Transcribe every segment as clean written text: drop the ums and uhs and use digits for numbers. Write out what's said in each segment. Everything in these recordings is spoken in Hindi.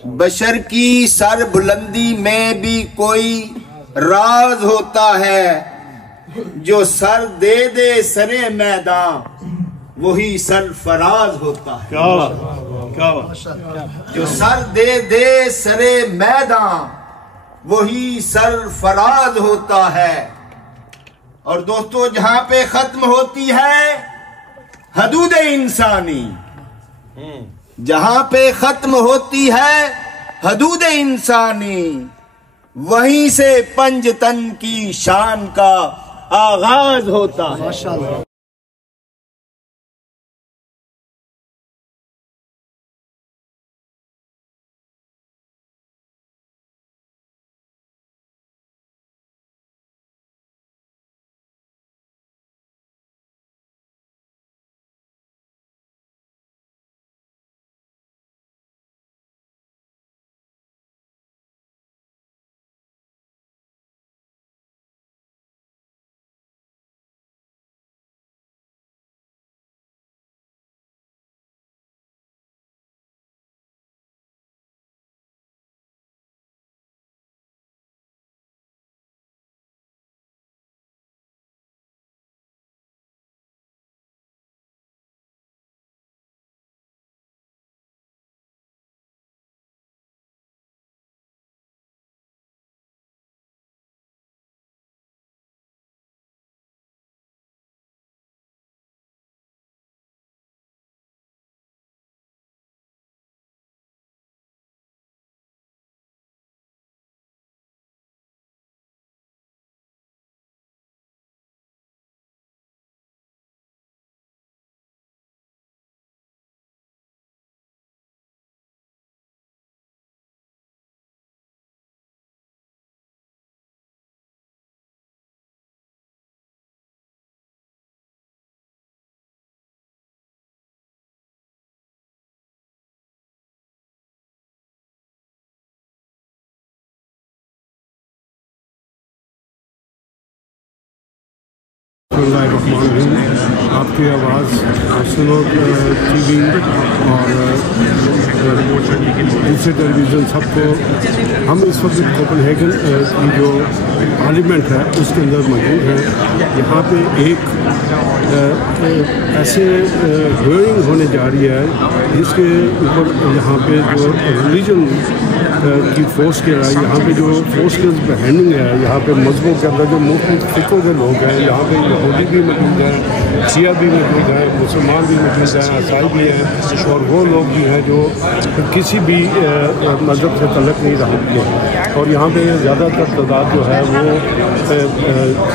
बशर की सर बुलंदी में भी कोई राज होता है, जो सर दे दे सरे मैदान वही सरफराज होता है। क्या बात। जो सर दे दे सरे मैदान वही सरफराज होता है। और दोस्तों, जहां पे खत्म होती है हदूद इंसानी, जहां पे खत्म होती है हदूद इंसानी, वहीं से पंजतन की शान का आगाज होता है। माशाअल्लाह। आपकी आवाज़ सुनो टीवी और दूसरे टेलीविज़न सबको, हम इस वक्त कोपेनहेगन की जो पार्लियामेंट है उसके अंदर मौजूद हैं। यहाँ पे एक ऐसे हियरिंग होने जा रही है जिसके ऊपर यहाँ पे जो रिलीजन की फोर्स के है, यहाँ पे जो फोर्स के हैंडिंग है, यहाँ पे मजहबों के अंदर जो मुख्तलिफ फ़िक़ों के लोग हैं, यहाँ पे यहूदी भी मौजूद हैं, शिया भी मौजूद हैं, मुसलमान भी मौजूद हैं, ईसाई भी हैं, और वो लोग भी हैं जो किसी भी मज़हब से तल्लुक़ नहीं रखते। और यहाँ पे ज़्यादातर तादाद जो है वो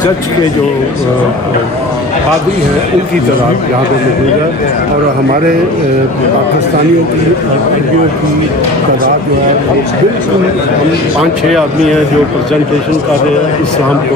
चर्च के जो पादरी हैं उनकी तादाद यहाँ पे मौजूद है। और हमारे पाकिस्तानियों की अरबियों की तादाद जो है बिल्कुल हम 5-6 आदमी हैं जो प्रेजेंटेशन कर रहे हैं इस्लाम को।